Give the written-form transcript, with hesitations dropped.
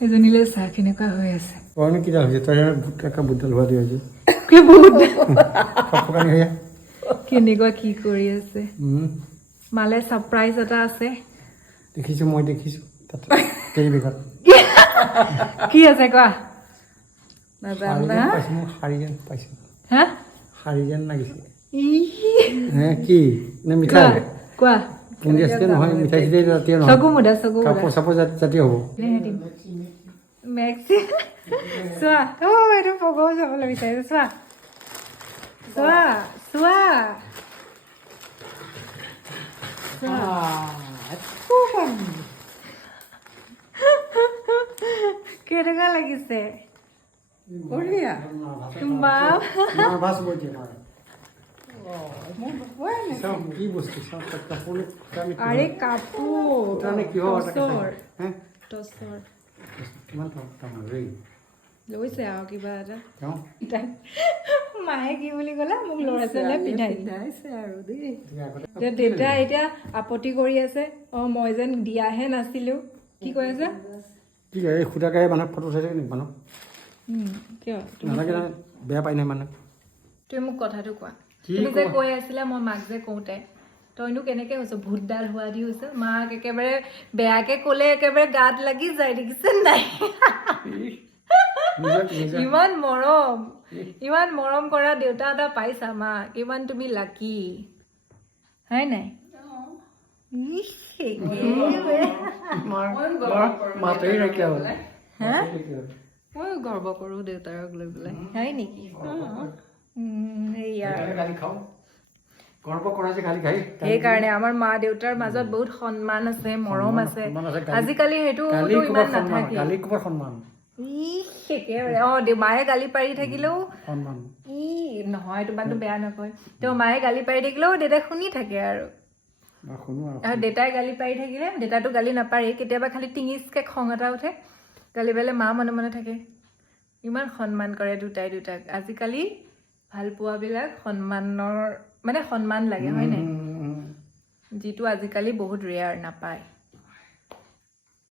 এজনীলৈ চাহ কেনেকুৱা হৈ আছে কয়নো কি হৈছে তই বুটকা বুটডাল হোৱা দি হৈছে কি বহুত ফকফকানি হৈ কেনেকুৱা কি কৰি আছে মালে সাৰপ্ৰাইজ এটা আছে দেখিছোঁ মই দেখিছোঁ তাত কেৰি বেগত কি আছে কোৱা নাজানা পাইছোঁ মই শাৰী যেন পাইছোঁ হা শাৰী যেন লাগিছে ই হে কি নে মিঠাই কোৱা বুন্দি আছে নহয় মিঠাই চিঠাই জাতীয় নহয় চকু মুদা কাপোৰ চাপোৰ জাতীয় হ'ব মেক্সি চোৱা এইটো পগও চাবলৈ বিচাৰিছে চোৱা চোৱা চোৱা কেনেকুৱা লাগিছে বঢ়িয়া কি বস্তু কাপোৰ আৰে কাপোৰ টচৰ কিমান লৈছে আৰু কিবা এটা মায়ে কি বুলি ক'লে মোক ল'ৰা ছোৱালীয়ে পিন্ধাইছে আৰু দেই দেউতা এতিয়া আপত্তি কৰি আছে মই যেন দিয়াহে নাছিলো কি কৈ আছে কি এই খুটাকে মানুহক ফটো উঠাইছে নেকি মানুহ কিয় নালাগে বেয়া পাই নাই মানুহ তুমি মোক কথাটো কোৱা তুমি যে কৈ আছিলা মই মাক যে কওঁতে তইনো কেনেকে হৈছ ভূতডাল হোৱা দি হৈছে মাক একেবাৰে বেয়াকে ক'লে একেবাৰে গাত লাগি যায় দেখিছে নাই ইমান মৰম কৰা দেউতা এটা পাইছা মা কিমান তুমি লাকি হয় নাই মই গৰ্ব কৰো দেউতাক লৈ পেলাই হয় নেকি সেইকাৰণে আমাৰ মা দেউতাৰ মাজত বহুত সন্মান আছে মৰম আছে আজিকালি সেইটো ইমান নাথাকে মায়ে গালি পাৰি থাকিলেও নহয় তোমাৰতো বেয়া নকয় তেওঁ মায়ে গালি পাৰি থাকিলেও দেউতাই শুনি থাকে আৰু দেউতাই গালি পাৰি থাকিলে দেউতাটো গালি নাপাৰি কেতিয়াবা খালি টিঙিচকে খং এটা উঠে গালি পাৰিলে মা মনে মনে থাকে ইমান সন্মান কৰে দুটাক আজিকালি ভাল পোৱাবিলাক সন্মানৰ মানে সন্মান লাগে হয় নাই যিটো আজিকালি বহুত ৰেয়াৰ নাপায়